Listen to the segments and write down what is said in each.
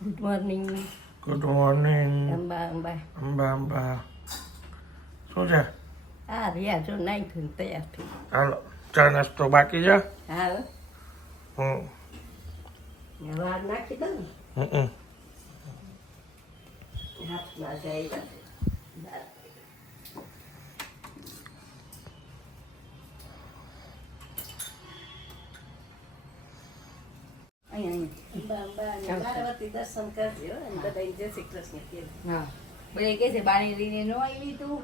Good morning good morning Amba Amba Amba Amba શું છે? આ રહ્યા જો નાઈ થઈને તૈયાર થઈ. હાલો ચા નાસ્તો બાકી છે? હા. હમ વાર નાખી દઉં ને. હમ હાથમાં જાય દર્શન કરજો અને જય શ્રી કૃષ્ણ હા. બધા કે છે બાણી લઈને ન આવી તું?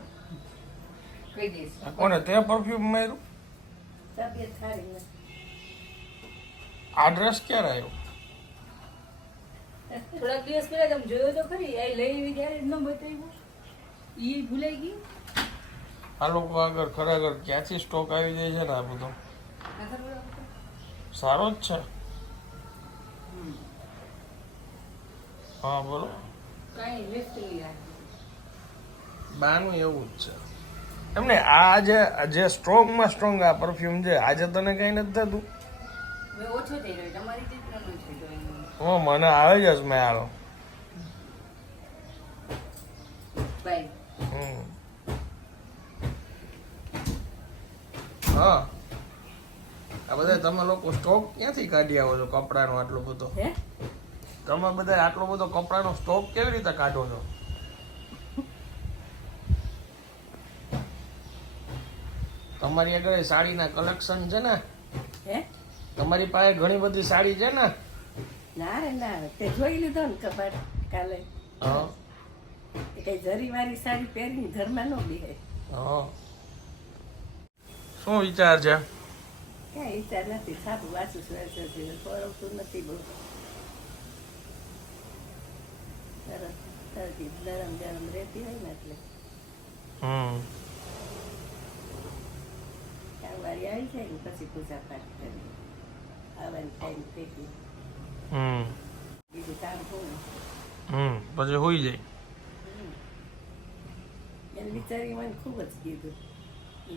કહી દઈશ. કોને તે પરફ્યુમ માર્યું? તબિયત સારી નથી. આ ડ્રેસ ક્યારે આવ્યો? થોડાક દિવસ પહેલા તમે જોયો તો ખરી એ લઈ આવી ત્યારે ન બતાવ્યું. એ ભૂલાઈ ગઈ આ લોકો આગળ ખરેખર ક્યાંથી સ્ટોક આવી જાય છે ને આ બધો? સારો જ છે. હા બોલો. બાનું એવું જ છે. એમને આ જે જે સ્ટ્રોંગમાં સ્ટ્રોંગ આ પરફ્યુમ છે આજે તને કઈ નથી થતું? હો મને આવે જ મેં આલો. હમ. હા. આ બધા તમે લોકો સ્ટોક ક્યાંથી કાઢી આવો છો કપડાનો આટલો બધો? હે? તમે બધા આટલો બધો કપડાનો સ્ટોક કેવી રીતે કાઢો છો? તમારી આગળ સાડીના કલેક્શન છે ને? હે? તમારી પાસે ઘણી બધી સાડી છે ને? ના રે ના તે જોઈ લીધો ને કબાટ કાલે. હા. કઈ જરી વાળી સાડી પહેરીને ઘરમાં ન બેહે. હા. શું વિચાર છે? ક્યાં વિચાર નથી સારું વાંચું છું નથી બહુ. સરસ ગરમ ગરમ રહેતી હોય ને એટલે હમ કામ આવી જાય ને પછી પૂજા પાઠ કરી આવવાનું ટાઈમ હમ બીજું કામ હોય હોઈ જાય એને બિચારી મને ખૂબ જ કીધું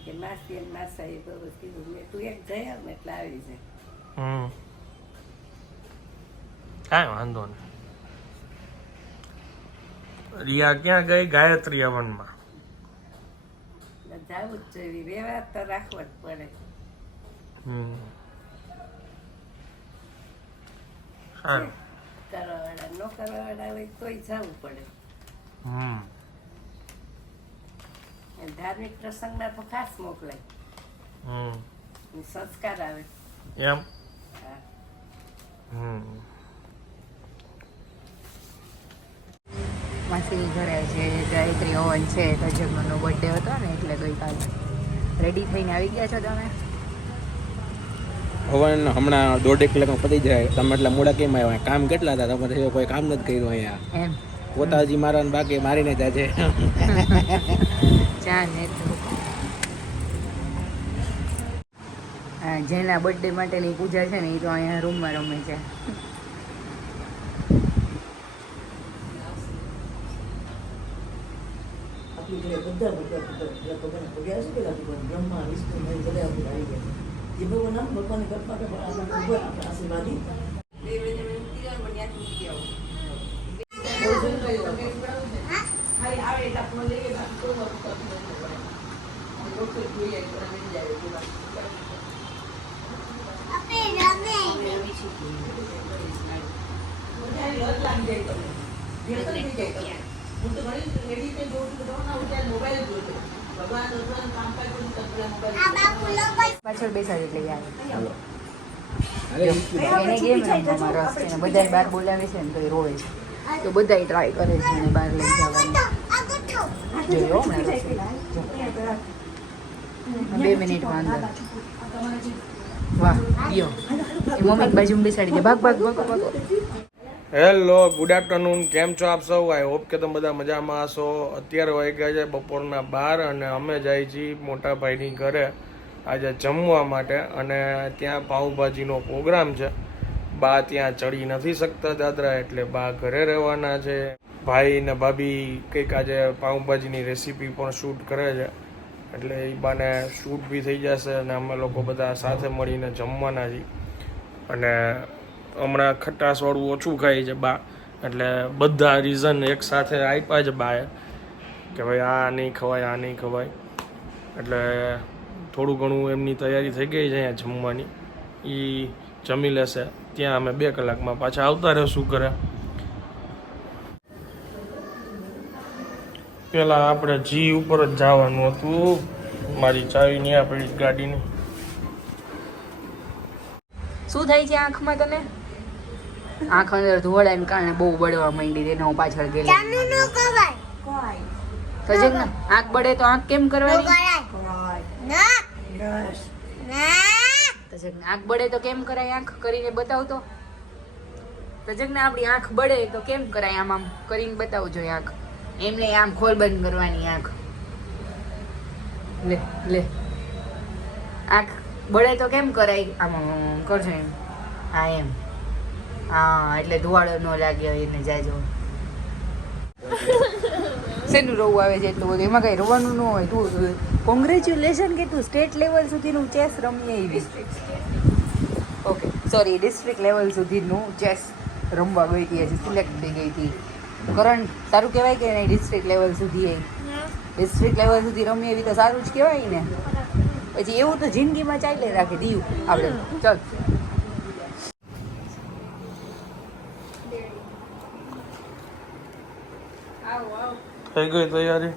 કે માસી અને માસા એ કીધું મેં તું એક ગયા ને એટલે આવી જાય હમ કાંઈ વાંધો નહીં રિયા ક્યાં ગઈ? ગાયત્રી હવનમાં. જવું જ જોઈએ વ્યવહાર તો રાખવો જ પડે. સારું. કરવાવાળા ન કરવાવાળા હોય તોય જવું પડે. હમ. ધાર્મિક પ્રસંગમાં તો ખાસ મોકલાય. હમ. સંસ્કાર આવે. એમ? હમ. માસીની ઘરે છે ગાયત્રી ઓવન છે તજમનો બર્થડે હતો ને એટલે ગઈકાલે. રેડી થઈને આવી ગયા છો તમે? હવન હમણાં દોઢેક કલાકમાં પતી જાય. તમે એટલા મોડા કેમ આવ્યા? કામ કેટલા હતા? તમારે કોઈ કામ નથી કર્યું અહીંયા. એમ. પોતાજી મારા બાકી મારીને છે. ચા ને તો. જેના બર્થડે માટેની પૂજા છે ને એ તો અહીંયા રૂમમાં રમે છે આપણી ઘરે બધા બધા બધા બધા ભગવાન ભોગ્યા છે પેલા ભગવાન બ્રહ્મા વિષ્ણુ મહેશ બધા આપણે આવી ગયા છે જે ભગવાન આમ ભગવાનની કૃપા કરે આપણા ભગવાન આપણા આશીર્વાદી હું તો ઘણી એવી રીતે જોઉં છું કે ના હું ત્યારે મોબાઈલ જ જોતો ભગવાન ભગવાન કામકાજ બધું કરતા મોબાઈલ પાછળ બેસાડ એટલે યાદ એને કેમ રમવામાં રસ છે ને બધાય બહાર બોલાવે છે ને તો એ રોવે છે. તો બધાય ટ્રાય કરે છે બહાર લઈ જવાની. જોયો. બે મિનિટમાં અંદર વાહ યો એ મમ્મી બાજુમાં બેસાડી દે ભાગ ભાગ ભાગો ભાગો. Hello good afternoon. કેમ છો આપ સૌ? આઈ હોપ કે તમે બધા મજામાં હશો. અત્યારે વાગ્યા છે બપોરના બાર અને અમે જાય છીએ મોટા ભાઈની ઘરે. આજે જમવા માટે અને ત્યાં પાઉંભાજીનો પ્રોગ્રામ છે. બા ત્યાં ચડી નથી શકતા દાદરા એટલે બા ઘરે રહેવાના છે. ભાઈ ને ભાભી કંઈક આજે પાઉંભાજીની રેસીપી પણ શૂટ કરે છે. એટલે એ બાને શૂટ બી થઈ જશે અને અમે લોકો બધા સાથે મળીને જમવાના છીએ. અને હમણાં ખટાશવાળું ઓછું ખાય છે બા. એટલે બધા રીઝન એક સાથે આપ્યા છે બાએ કે ભાઈ આ નહીં ખવાય, આ નહીં ખવાય. એટલે થોડું ઘણું એમની તૈયારી થઈ ગઈ છે અહીંયા જમવાની. એ જમી લેશે. ત્યાં અમે બે કલાકમાં પાછા આવતા રહેશું ઘરે. પેલા આપણે જી ઉપર જ જવાનું હતું. મારી ચાવી આપણી ગાડીની. શું થાય છે આંખમાં તને? આંખ અંદર ધોળાને કારણે બહુ બળવા માંડી તેને હું પાછળ ગયેલી. સજગ આંખ બળે તો આંખ કેમ કરવાની? સજગ ને આંખ બળે તો કેમ કરાય? આંખ કરીને બતાવતો તો. સજગ આપણી આંખ બળે તો કેમ કરાય આમ આમ કરીને બતાવજો આંખ. એમને આમ ખોલ બંધ કરવાની આંખ. લે લે. આંખ બળે તો કેમ કરાય? આમ કરજો એમ. હા એમ. હા એટલે ધુવાડો ન લાગ્યો એને જાજો. શેનું રોવું આવે છે? એટલું બધું. એમાં કઈ રોવાનું ન હોય તું કોંગ્રેચ્યુલેશન કે તું સ્ટેટ લેવલ સુધીનું ચેસ રમી આવી. ઓકે સોરી ડિસ્ટ્રિક્ટ લેવલ સુધીનું ચેસ રમવા ગઈ હતી, હજી સિલેક્ટ થઈ ગઈ હતી. કરંટ સારું કહેવાય કે નહીં ડિસ્ટ્રિક્ટ લેવલ સુધી ડિસ્ટ્રિક્ટ લેવલ સુધી રમી એવી તો સારું જ કહેવાય ને? પછી એવું તો જિંદગીમાં ચાલે રાખે દીયું આપણે, ચાલ. થઈ ગઈ તૈયારી?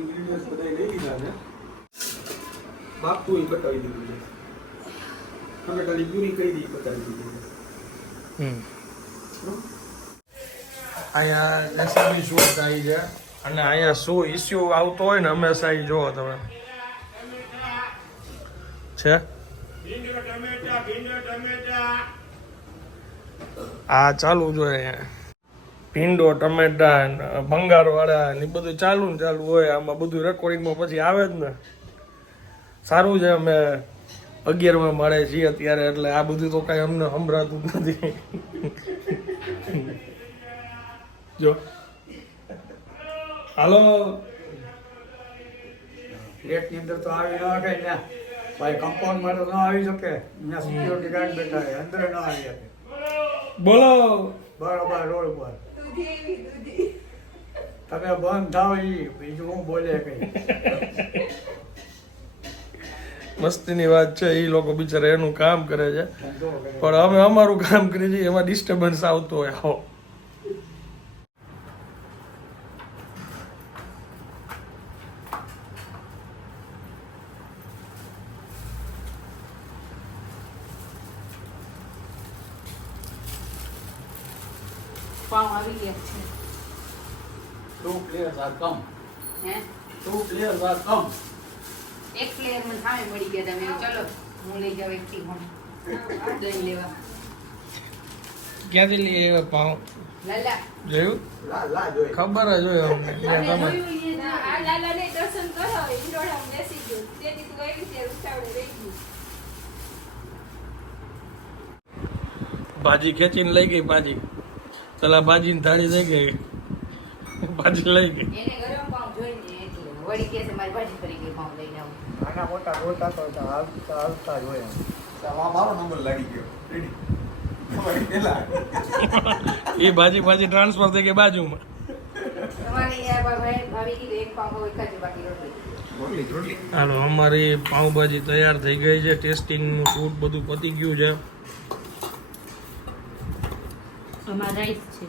ઇન્ગ્રીડિયન્ટ્સ બધા લઈ લીધા છે બાપુ એ બતાવી દીધું છે. અમે ખાલી પૂરી કરી દીધી બતાવી દીધી છે. અહીંયા રેસીપી શું થાય છે અને અહીંયા શું ઇસ્યુ આવતો હોય ને હંમેશા એ જુઓ તમે. છે? આ ચાલુ જોઈએ અહીંયા. ભીંડો ટમેટા ભંગારવાળા ને બધું ચાલુ ને ચાલુ હોય. આમાં બધું રેકોર્ડિંગમાં પછી આવે જ ને. સારું છે અમે અગિયારમાં મળે છીએ અત્યારે એટલે આ બધું તો કાંઈ અમને સંભળાતું નથી. જો. હાલો. અંદર તો આવી ન શકે ને. ભાઈ કમ્પાઉન્ડમાં તો ન આવી શકે. ત્યાં સિક્યોરિટી ગાર્ડ બેઠા અંદર ન આવી શકે. બોલો. બરોબર રોડ ઉપર. તમે બંધ થાવ ઈ બીજું હું બોલે કઈ. મસ્તીની વાત છે એ લોકો બિચારા એનું કામ કરે છે. પણ અમે અમારું કામ કરીએ છીએ એમાં ડિસ્ટર્બન્સ આવતો હોય આવો. પાઉં આવી ગયા છે. ટુ પ્લેયર્સ આર કમ હે? ટુ પ્લેયર્સ આર કમ એક પ્લેયર મને સામે મળી ગયા તમે ચલો હું લઈ જાઉં એક ટીમ દહીં લેવા. ક્યાંથી લઈ એવા પાઉં લાલા. જોયું? ખબર જ હોય અમને. તમે આ લાલાને દર્શન કરો ઈંડોળામાં બેસી ગયો. તેથી તું ગઈ ત્યારે ઉતાવળે રહી ગયું ભાજી ખેંચીને લઈ ગઈ ભાજી. પેલા ભાજીની થાળી થઈ ગઈ ભાજી લઈ ગઈ. એને ગરમ પાઉં જોઈને એટલે વળી કે છે મારી ભાજી ફરી ગઈ પાઉં લઈને આવું. નાના મોટા હાલતા હાલતા જ હોય મારો નંબર લાગી ગયો. રેડી તમારી પેલા. એ ભાજી ભાજી ટ્રાન્સફર થઈ ગઈ બાજુમાં. હાલો અમારી પાઉંભાજી તૈયાર થઈ ગઈ છે. ટેસ્ટિંગનું શૂટ બધું પતી ગયું છે. આમાં રાઈસ છે.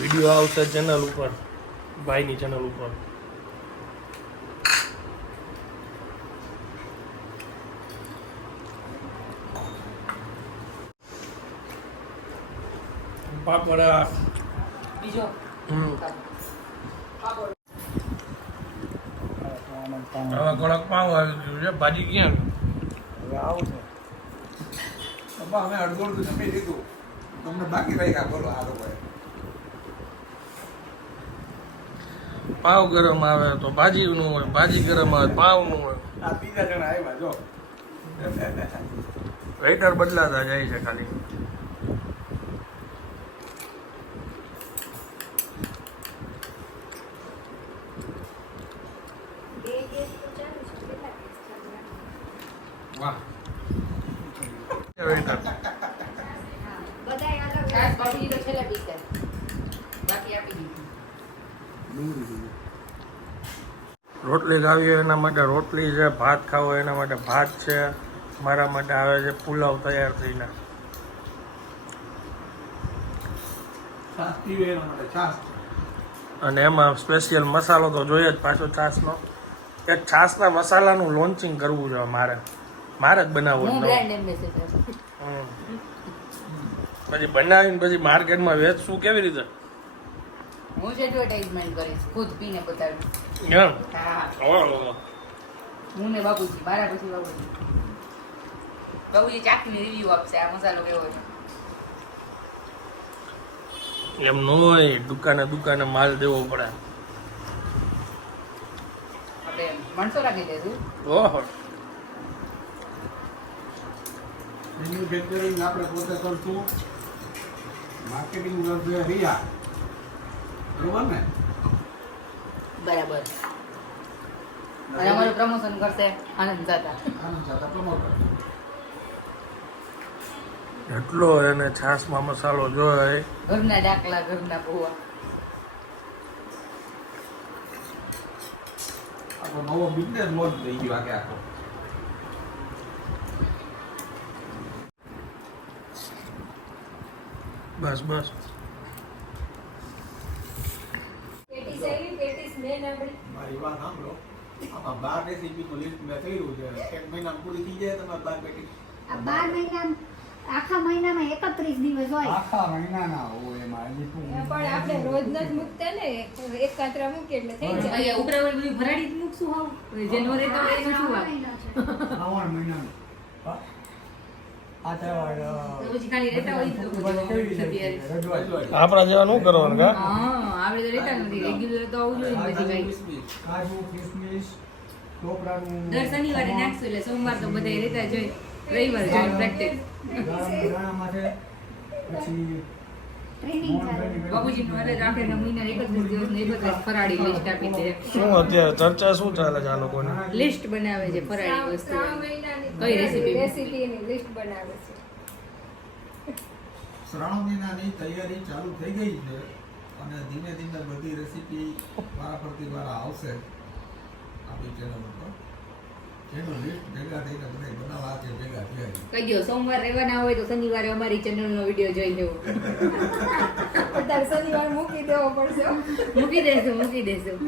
વીડિયો આવશે ચેનલ ઉપર. ભાઈની ચેનલ ઉપર. પાપડા બીજો. હમ. હવે કડક પાવ આવી ગયું છે. ભાજી ક્યાં? હવે આવું છે. પપ્પા અમે અડધો અડધું જમી લીધું. તમને બાકી રાખ્યા બોલો આ લોકોએ. પાવ ગરમ આવે તો ભાજીનું હોય ભાજી ગરમ આવે પાવનું હોય. આ ત્રીજા જણા આવ્યા જો. વેઇટર બદલાતા જાય છે ખાલી રોહિત છાશ બાપુજી તો છેલ્લે પીશે બાકી આપી દીધી રોટલી એના માટે રોટલી છે ભાત ખાવો એના માટે ભાત છે. મારા માટે આવે છે પુલાવ તૈયાર થઈને. અને એમાં સ્પેશિયલ મસાલો તો જોઈએ જ પાછો છાસનો એ છાશના મસાલાનું લોન્ચિંગ કરવું છે મારે. મારે જ બનાવવું. પછી બનાવીને પછી માર્કેટમાં વેચશું કેવી રીતે? હું જ એડવર્ટાઇઝમેન્ટ કરીશ ખુદ પીને બતાવીશ. હા. હું ને બાપુજી મારા પછી બાપુજી. બાપુજી ચાકીને રિવ્યુ આપશે આ મસાલો કેવો છે? એમ ન હોય દુકાને દુકાને માલ દેવો પડે. આપણે મણસો રાખી દઈશું. ઓહો મેન્યુફેક્ચરિંગ આપણે પોતે કરશું. માર્કેટિંગ કરશે રિયા. બરોબર ને? બરાબર. અને અમારું પ્રમોશન કરશે આનંદ જાતા આનંદ જાતા પ્રમોટ એટલો એને છાશમાં મસાલો જોઈએ ઘરના ડાકલા ઘરના પૌવા આપણો નવો બિઝનેસ લોન્ચ થઈ ગયો આખે આખો. બસ બસ પેટીસ આવી પેટીસ મેન આપણી મારી વાત સાંભળો. આમાં બાર રેસીપીનું લિસ્ટ મેં કર્યું છે. એક મહિનામાં પૂરી થઈ જાય તમારે બાર પેટી આ બાર મહિના આખા મહિનામાં એકત્રીસ દિવસ હોય. આખા મહિનાના હોય એમાં પણ આપણે રોજ નથી મૂકતા ને એક કાતરા મૂકીએ એટલે થઈ જાય. અહીંયા ઉપરાવળી બધું ભરાડી જ મૂકશું હાવ. જેનો રહેતા હોય એનું શું આવે? શ્રાવણ મહિનાનું. આપણા જેવા નું કરવાનું કા આપણે તો રહેતા નથી રેગ્યુલર તો આવું જોઈએ પછી કાજુ કિસમિસ ટોપરાનું દર શનિવારે નાખશું એટલે સોમવાર તો બધા રહેતા જોઈએ રવિવાર પ્રેક્ટિસ માટે પછી શું અત્યારે ચર્ચા શું ચાલે છે આ લોકોને? લિસ્ટ બનાવે છે ફરાળી વસ્તુ શ્રાવણ મહિનાની કઈ recipe? રેસીપીની લિસ્ટ બનાવે છે. શ્રાવણ મહિનાની તૈયારી ચાલુ થઈ ગઈ છે અને ધીમે ધીમે બધી રેસીપી વારા ફરતી આવશે આપણી ચેનલ ઉપર. જેનું લિસ્ટ ભેગા થઈને બધા બનાવવા કે ભેગા થયા છે. કહી દો સોમવાર રહેવાના હોય તો શનિવારે અમારી ચેનલનો વીડિયો જોઈ લેવો. અત્યારે શનિવાર મૂકી દેવો પડશે. મૂકી દેશું મૂકી દેશું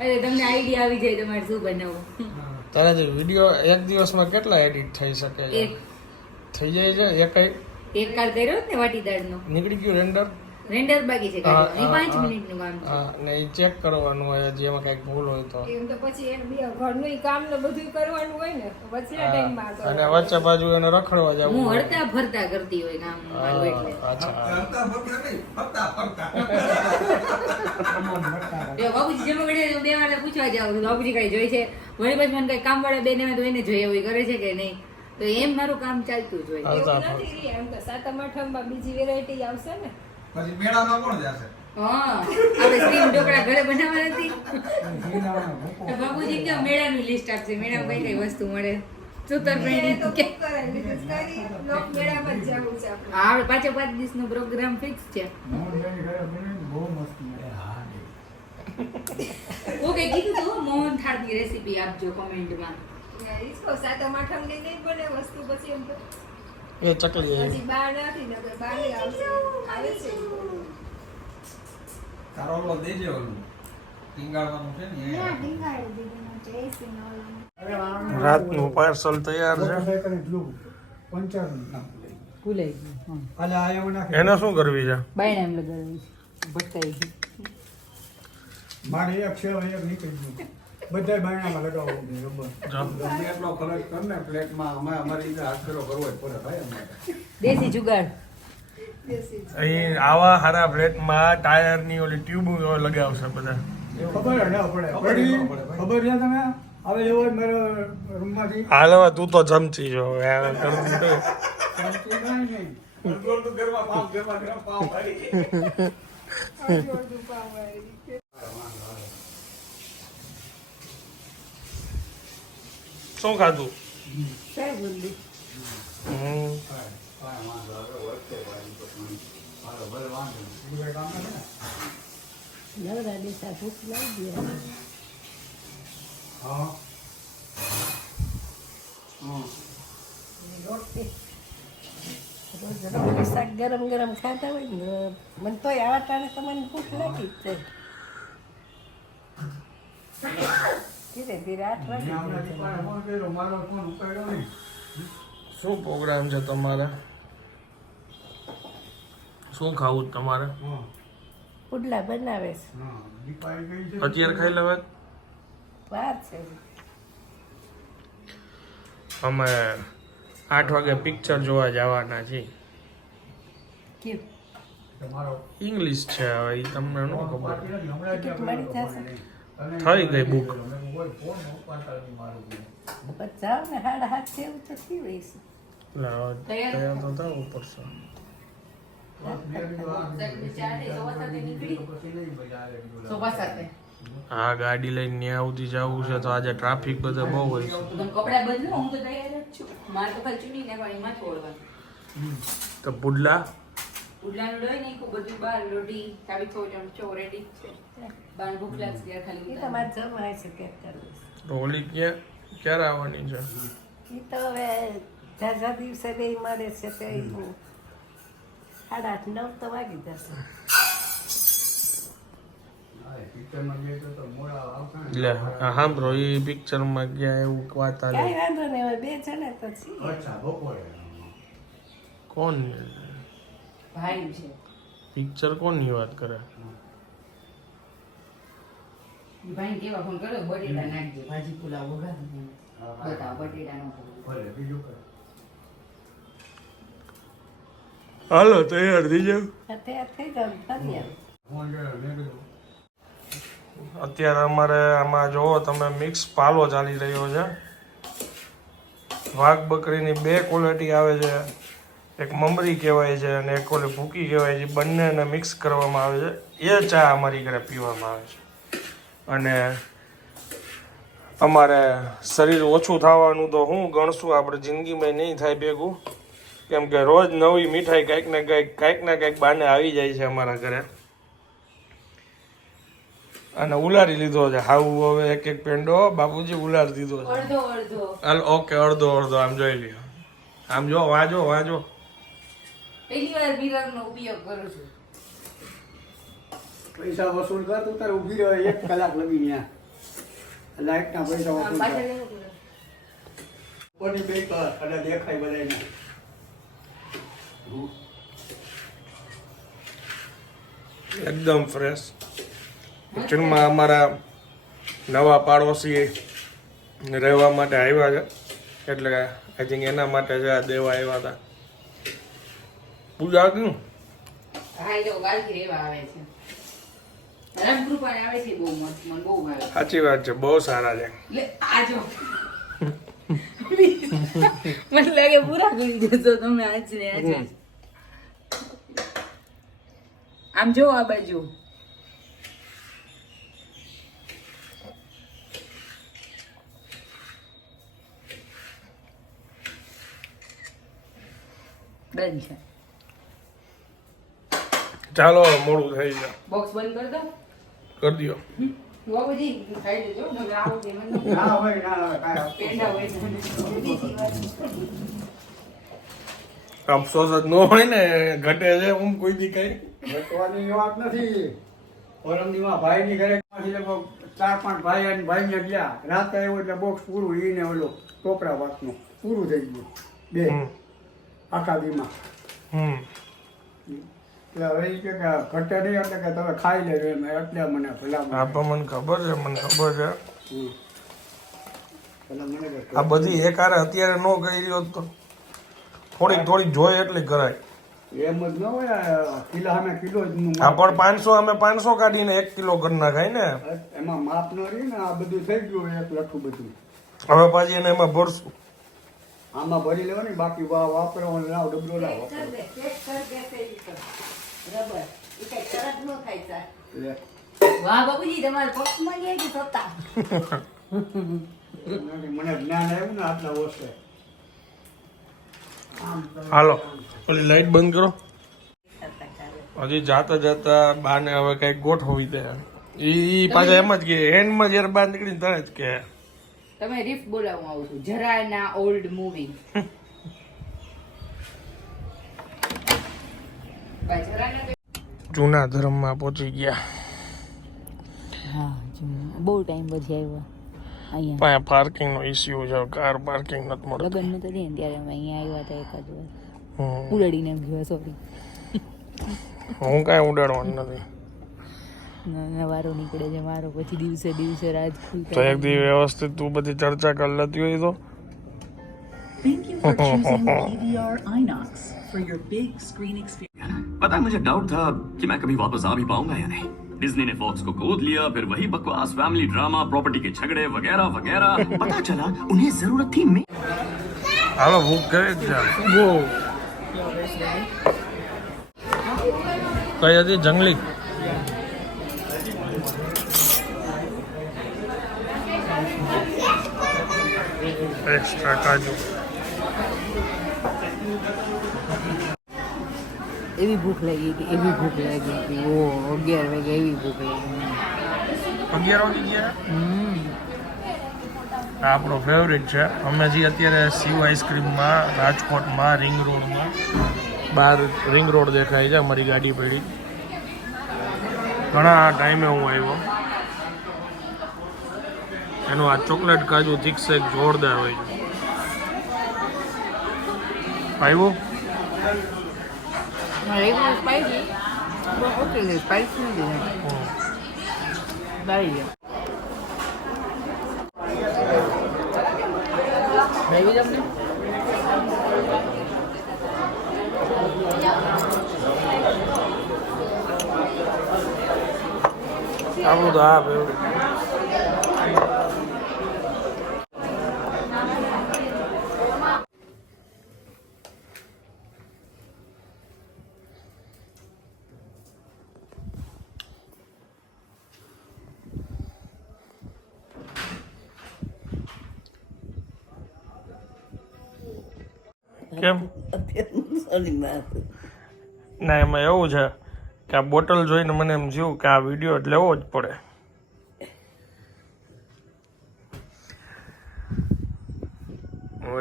અરે તમને આઈડિયા આવી જાય તમારે શું બનાવવું. તારે જે વીડિયો એક દિવસમાં કેટલા એડિટ થઈ શકે થઈ જાય છે? એક એક કાલ કર્યો ને વાટીદાળનો નીકળી ગયું રેન્ડર રેન્ડર બાકી છે. એ હા, પાંચ. મિનિટનું કામ છે. હા ને એ ચેક કરવાનું હોય જેમાં કંઈક ભૂલ હોય તો. એમ તો પછી એને બી ઘરનું ઈ કામ ને બધું કરવાનું હોય ને તો વચ્ચેના ટાઈમમાં અને વચ્ચે બાજુ એને રખડવા જવું હું હડતા ફરતા કરતી હોય કામ મારું એટલે. હા, અચ્છા. હા. ફરતા નહીં ફરતા ફરતા. જો બાબુજી જેમ ઘડે બે વાર પૂછવા જાવ બાબુજી કઈ જોઈ છે? વળી પછી મને કઈ કામ વાળા બેન હોય તો એને જોઈએ હોય કરે છે કે નહીં? તો એમ મારું કામ ચાલતું જ હોય. એવું નથી એમ તો સાતમ આઠમમાં બીજી વેરાયટી આવશે ને. પછી મેળામાં કોણ જશે? હા આપણે સ્ટીમ ઢોકળા ઘરે બનાવવા નથી. તો બાબુજી કેમ મેળાનું લિસ્ટ આપશે? મેળામાં કઈ કઈ વસ્તુ મળે? મેળે કે પાંચે પાંચ દિવસનો પ્રોગ્રામ ફિક્સ છે મોહનભાઈની ઘરે બને ને બહુ મસ્ત મળે. ઓકે કીધું તો મોહન થાળની રેસીપી આપજો કોમેન્ટમાં. સાતમ આઠમની નહીં બને વસ્તુ પછી એમ એ ચકલી. હજી બાર નથી ને બાર આવશે. ઓલો દેજે ઓલું. ટીંગાળવાનું છે ને ના ટીંગાડી દીધું છે એસી નો રાતનું પાર્સલ તૈયાર છે. મોટરસાઇકલ જ જોવું. પંચાણું નામ લઈ. ભૂલાઈ ગયું એને શું કરવી છે? બાયણા એમ લગાવી ભટકાઈ ગઈ મારે એક છે એક નીકળી ગયું. બધાય બાયણામાં. ગમે એટલો ખર્ચ કર ને પ્લેટમાં અમે અમારી રીતે હાથ ફેરો કરવો જ પડે ભાઈ અમારે. દેશી જુગાડ અહીં આવા હારા ફ્લેટમાં ટાયરની ઓલી ટ્યુબ લગાવશે બધા. ખબર જ ના પડે પડી ખબર છે તમે હવે એવો જ રૂમમાંથી. હાલ હવે તું તો ચમચી છો હવે શું ખાધું? હમ. નવરા દિશા ભૂખ લાગી ગયા હા. હા રોટલી. શાક ગરમ ગરમ ખાતા હોય ને મને તોય આવા ટાણે તમારી ભૂખ લાગી જ છે. ધીરે ધીરે આઠ વાગે શું પ્રોગ્રામ છે તમારે? શું ખાવું તમારે? પુડલા બનાવે છે. હા દીપાએ ગઈ છે અત્યારે ખાઈ લેવે વાર છે. અમે આઠ વાગે પિક્ચર જોવા જવાના છીએ. ઇંગ્લિશ છે હવે એ તમને ન ખબર. થઈ ગઈ બુક તૈયાર તો થવું પડશે. હા ગાડી લઈને ત્યાં સુધી જવું છે તો આજે ટ્રાફિક બધે બહુ હોય કપડા બદલો હું તો તૈયાર જ છું. મારે તો ખાલી ચૂની નાખવાની માં છોડવાનું તો પુડલા? ઉડલાનું લોહી નાખ્યું બધું બહાર લોઢી કાવી થોડું ચો રેડી છે. બાર ભૂખ લાગશે ત્યારે ખાલી એ તમારે જમાય છે કે કરવું છે ક્યાં ક્યારે આવવાની છે? એ તો હવે ઝાઝા દિવસે બે મળે છે તે સાડા આઠ નવ તો વાગી જશે. એ પિક્ચરમાં ગઈ તો તો મોડા આવશે ને. એટલે સાંભળો એ પિક્ચરમાં ગયા એવું વાત કાંઈ આલે વાંધો નહીં હવે બે જણા તો છીએ. કોણ? ભાઈ છે. પિક્ચર કોની વાત કરે? ભાઈ કેવા ફોન કર્યો? બટેટા નાખજે. ભાજી પુલાવ વઘાર બતાવો ભલે બીજું કઈ. હાલો તૈયાર થઈ જાવ અત્યારે અમારે આમાં જોવો તમે મિક્સ પાલો ચાલી રહ્યો છે. વાઘ બકરીની બે ક્વોલિટી આવે છે. એક મમરી કહેવાય છે અને એક ઓલી ભૂકી કહેવાય છે. બંનેને મિક્સ કરવામાં આવે છે. એ ચા અમારી ઘરે પીવામાં આવે છે. અને અમારે શરીર ઓછું થવાનું તો હું ગણશું. આપણે જિંદગીમાં નહીં થાય ભેગું. કેમ કે રોજ નવી મીઠાઈ કંઈક ને કંઈક કંઈક ને કંઈક બાને આવી જાય છે અમારા ઘરે. અને ઉલારી લીધો છે. હાવું હવે એક એક પેંડો બાપુજી ઉલારી દીધો છે. હાલ ઓકે અડધો અડધો આમ જોઈ લ્યો. આમ જો વાંચો વાંચો પહેલી વાર મિરર ઉપયોગ કરું છું. પૈસા વસૂલ કર તું તારે ઊભી રહ્યો એક કલાક લગી ત્યાં લાઈટના પૈસા વસૂલ કર. બે કર અને દેખાય બધાને એકદમ ફ્રેશ કિચનમાં અમારા નવા પાડોશી રહેવા માટે આવ્યા છે. એટલે આઈ થિંક એના માટે જ આ દેવા આવ્યા હતા. પૂજા કયું સાચી વાત છે બહુ સારા છે. મને લાગે પૂરા કરી દેશો તમે આજ ને આજે જ. આમ જો આ બાજુ. ડન છે. ચાલો મોડું થઈ જાય બોક્સ બંધ કરી દો. કરી દો. બાબુજી ખાઈ લેજો નકર આવો ના હોય ના હોય કાંઈ પેંડા હોય છે. અફસોસ જ ન હોય ને ઘટે છે હું કોઈ દી કઈ ઘટવાની વાત નથી. પરમદીમાં ભાઈની ઘરે ચાર પાંચ ભાઈ અને ભાઈને ગયા. રાતે આવ્યો એટલે બોક્સ પૂરું ઈને ઓલો ટોપરા વાતનું. પૂરું થઈ ગયું. બે. આખા દીમાં. એટલે હવે ઈ કે કે ઘટે નહીં એટલે કે તમે ખાઈ લેજો એમ. એટલે મને ભલા મને ખબર છે મને ખબર છે. એટલે આ બધી એક અત્યારે ન કરી રહ્યો તો થોડીક થોડીક જોઈએ એટલી કરાય. એમ જ ન હોય કિલો સામે કિલો આ પણ પાંચસો અમે પાંચસો કાઢીને એક કિલો કરી નાખાય ને. એમાં માપ ન રહી ને આ બધું થઈ ગયું એક લઠ્ઠું બધું. હવે પાછી એને એમાં ભરશું. આમાં ભરી લેવાની બાકી વા- વાપરવાનું લાવ ડબલો લાવ વાહ બાબુજી તમારે પક્ષમાં ગયા કે સત્તા મને જ્ઞાન આવ્યું ને આટલા વર્ષે. હાલો ઓલી લાઈટ બંધ કરો. હજી જાતા જાતા બાને હવે કંઈક ગોઠવી દે ઈ પાછા એમ જ કે હેન્ડમાં જયારે બહાર નીકળીને જ કે. તમે રીફ બોલાવું આવું છું. જરા ના ઓલ્ડ મૂવી જૂના ધર્મમાં પહોંચી ગયા. હા બહુ ટાઈમ પછી આવ્યો. અહીંયા ત્યાં પાર્કિંગ નો ઇસ્યુ છે કાર પાર્કિંગ નથી મળતું લગ્ન નતો ને ત્યારે અમે અહીંયા આવ્યા હતા એકાદ વાર હમ. ઉડાડીને એમ ગયો સોરી હું કાંઈ ઉડાડવાનું નથી વારો નીકળે છે મારો પછી દિવસે દિવસે રાજ તો ખુલતા એક દી વ્યવસ્થિત તું બધી ચર્ચા કરી લેતી હોય તો Thank you for choosing PVR Inox for your big screen experience. पता है मुझे डाउट था कि मैं कभी वापस आ भी पाऊंगा या नहीं डिज्नी ने फॉक्स को गोद लिया फिर वही बकवास फैमिली ड्रामा प्रॉपर्टी के झगड़े वगैरह वगैरह। पता चला उन्हें ज़रूरत थी में अरे वो गए वो। कही जाती जंगली। एक्स्ट्रा काजू। એવી ભૂખ લાગી હતી એવી ભૂખ લાગી હતી ઓ અગિયાર વાગે એવી ભૂખ લાગી. અગિયાર વાગી ગયા? આપણો ફેવરેટ છે. અમે જે અત્યારે શિવ આઈસ્ક્રીમમાં રાજકોટમાં રિંગ રોડમાં બહાર રિંગ રોડ દેખાય છે અમારી ગાડી પડી. ઘણા ટાઈમે હું આવ્યો. એનું આ ચોકલેટ કાજુ ચિક્સ એક જોરદાર હોય છે. આવ્યું? રેગ્યુલર સ્પાઈસી ઓકે સ્પાઈસી નથી હમ. સારી છે ભાઈ તમને આપણું તો આ ફેવરેટ કેમ? ના એમાં એવું છે કે આ બોટલ જોઈને મને એમ થયું કે આ વીડિયો લેવો જ પડે.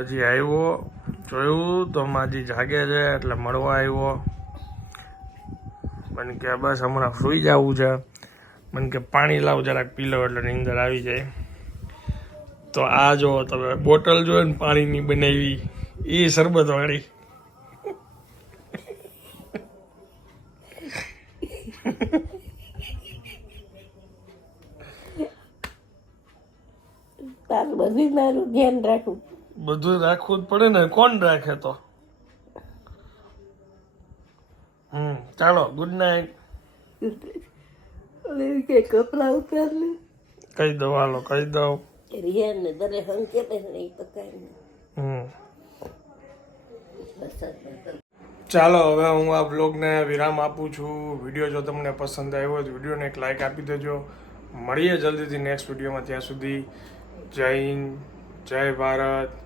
હજી આવ્યો જોયું તો માજી જાગે છે એટલે મળવા આવ્યો. મને કે બસ હમણાં સુઈ જવું છે. મને કે પાણી લાવ જરાક પી લો એટલે નીંદર આવી જાય. તો આ જો તમે બોટલ જોઈને ને પાણીની બનાવી. એ શરબત વાળી. તારું બધું મારું ધ્યાન રાખવું બધું રાખવું જ પડે ને કોણ રાખે તો? હમ ચાલો ગુડ નાઇટ કે કપડા ઉતાર લે. કહી દઉં હાલો કહી દઉં. રિયાન ને દરે હંકે ને એ પકાય હમ. ચાલો, હવે હું આ બ્લોગને વિરામ આપું છું. વીડિયો જો તમને પસંદ આવ્યો હોય તો વિડીયોને એક લાઇક આપી દેજો. મળીએ જલ્દીથી નેક્સ્ટ વિડીયોમાં ત્યાં સુધી જય હિન્દ, જય ભારત.